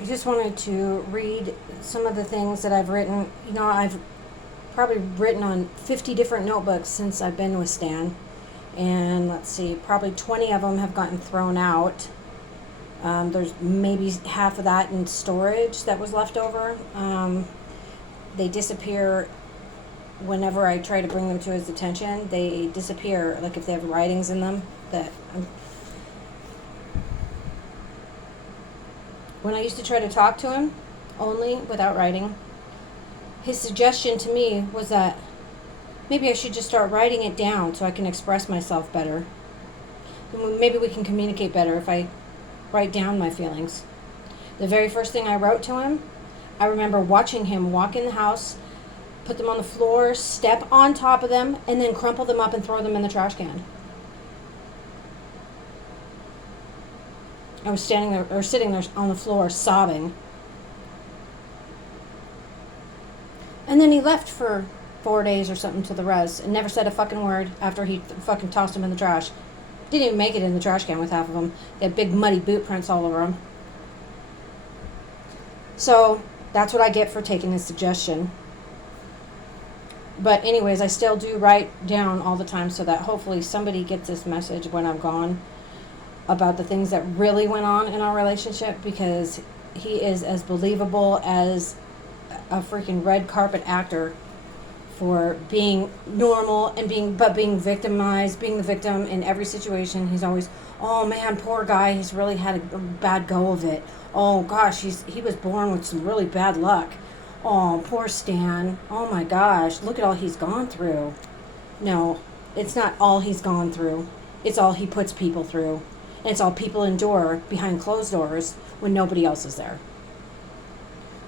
I just wanted to read some of the things that I've written. You know, I've probably written on 50 different notebooks since I've been with Stan. And let's see, probably 20 of them have gotten thrown out. There's maybe half of that in storage that was left over. They disappear whenever I try to bring them to his attention. They disappear, like if they have writings in them. When I used to try to talk to him, only without writing, his suggestion to me was that maybe I should just start writing it down so I can express myself better. Maybe we can communicate better if I write down my feelings. The very first thing I wrote to him, I remember watching him walk in the house, put them on the floor, step on top of them, and then crumple them up and throw them in the trash can. I was standing there, or sitting there on the floor, sobbing. And then he left for 4 days or something to the res and never said a fucking word after he fucking tossed them in the trash. Didn't even make it in the trash can with half of them. They had big muddy boot prints all over them. So that's what I get for taking this suggestion. But anyways, I still do write down all the time so that hopefully somebody gets this message when I'm gone about the things that really went on in our relationship, because he is as believable as a freaking red carpet actor for being normal and being victimized, being the victim in every situation. He's always, oh man, poor guy, he's really had a bad go of it. Oh gosh, he was born with some really bad luck. Oh, poor Stan. Oh my gosh, look at all he's gone through. No, it's not all he's gone through. It's all he puts people through. And it's all people endure behind closed doors when nobody else is there.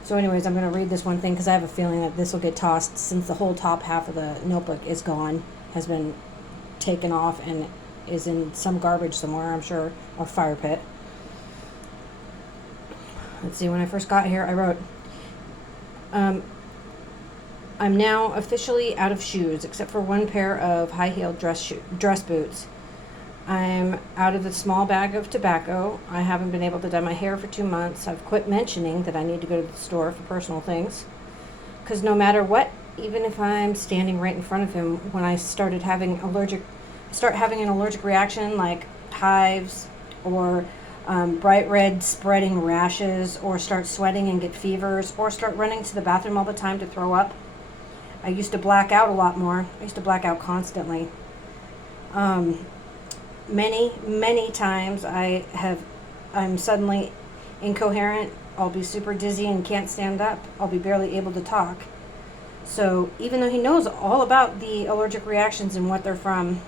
So anyways, I'm going to read this one thing because I have a feeling that this will get tossed since the whole top half of the notebook is gone, has been taken off and is in some garbage somewhere, I'm sure, or fire pit. Let's see, when I first got here, I wrote, I'm now officially out of shoes, except for one pair of high-heeled dress boots. I'm out of the small bag of tobacco. I haven't been able to dye my hair for 2 months. I've quit mentioning that I need to go to the store for personal things. Because no matter what, even if I'm standing right in front of him, when I start having an allergic reaction like hives or bright red spreading rashes, or start sweating and get fevers, or start running to the bathroom all the time to throw up. I used to black out a lot more. I used to black out constantly. Many times I'm suddenly incoherent. I'll be super dizzy and can't stand up. I'll be barely able to talk. So even though he knows all about the allergic reactions and what they're from,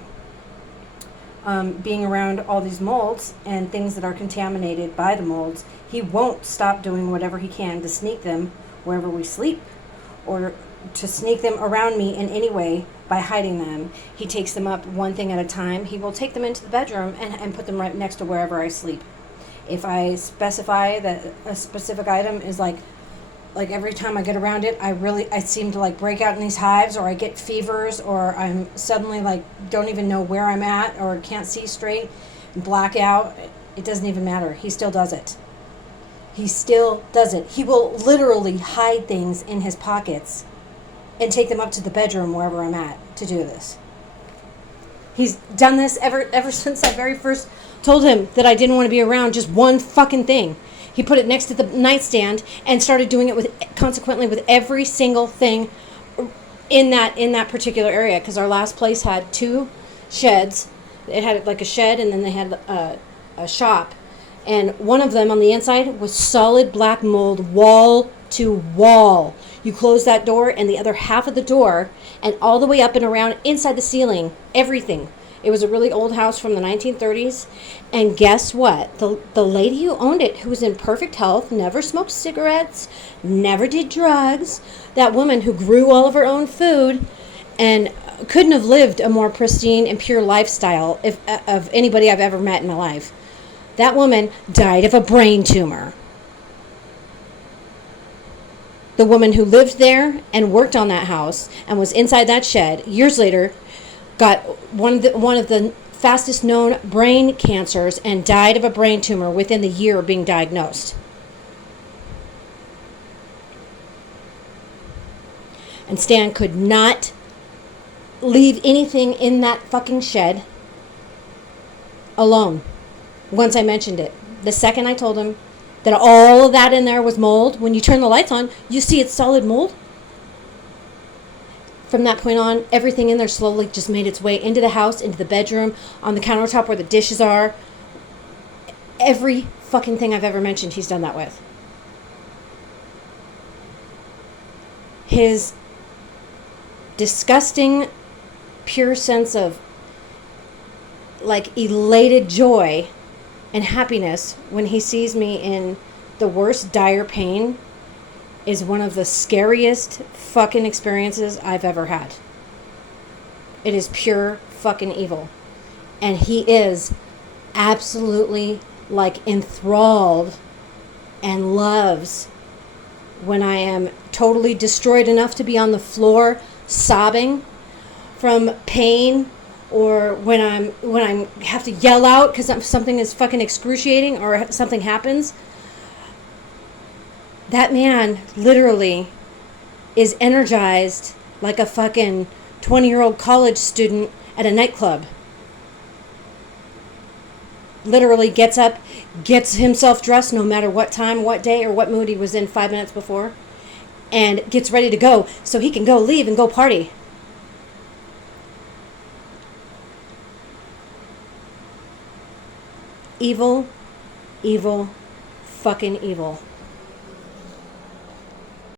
being around all these molds and things that are contaminated by the molds, he won't stop doing whatever he can to sneak them wherever we sleep, or to sneak them around me in any way by hiding them. He takes them up one thing at a time. He will take them into the bedroom and put them right next to wherever I sleep. If I specify that a specific item is like every time I get around it, I seem to like break out in these hives, or I get fevers, or I'm suddenly like don't even know where I'm at, or can't see straight, black out. It doesn't even matter. He still does it. He still does it. He will literally hide things in his pockets and take them up to the bedroom wherever I'm at to do this. He's done this ever since I very first told him that I didn't want to be around just one fucking thing. He put it next to the nightstand and started doing it consequently with every single thing in that particular area, because our last place had 2 sheds. It had like a shed, and then they had a shop. And one of them on the inside was solid black mold, wall to wall. You close that door, and the other half of the door, and all the way up and around inside the ceiling, everything. It was a really old house from the 1930s. And guess what? The lady who owned it, who was in perfect health, never smoked cigarettes, never did drugs, that woman who grew all of her own food and couldn't have lived a more pristine and pure lifestyle of anybody I've ever met in my life. That woman died of a brain tumor. The woman who lived there and worked on that house and was inside that shed years later got one of the fastest known brain cancers and died of a brain tumor within the year of being diagnosed. And Stan could not leave anything in that fucking shed alone once I mentioned it. The second I told him that all of that in there was mold, when you turn the lights on, you see it's solid mold. From that point on, everything in there slowly just made its way into the house, into the bedroom, on the countertop where the dishes are. Every fucking thing I've ever mentioned, he's done that with. His disgusting, pure sense of like elated joy and happiness when he sees me in the worst dire pain is one of the scariest fucking experiences I've ever had. It is pure fucking evil. And he is absolutely like enthralled and loves when I am totally destroyed enough to be on the floor sobbing from pain, or when I'm have to yell out because something is fucking excruciating or something happens. That man literally is energized like a fucking 20-year-old college student at a nightclub. Literally gets up, gets himself dressed no matter what time, what day, or what mood he was in 5 minutes before, and gets ready to go so he can go leave and go party. Evil, evil, fucking evil.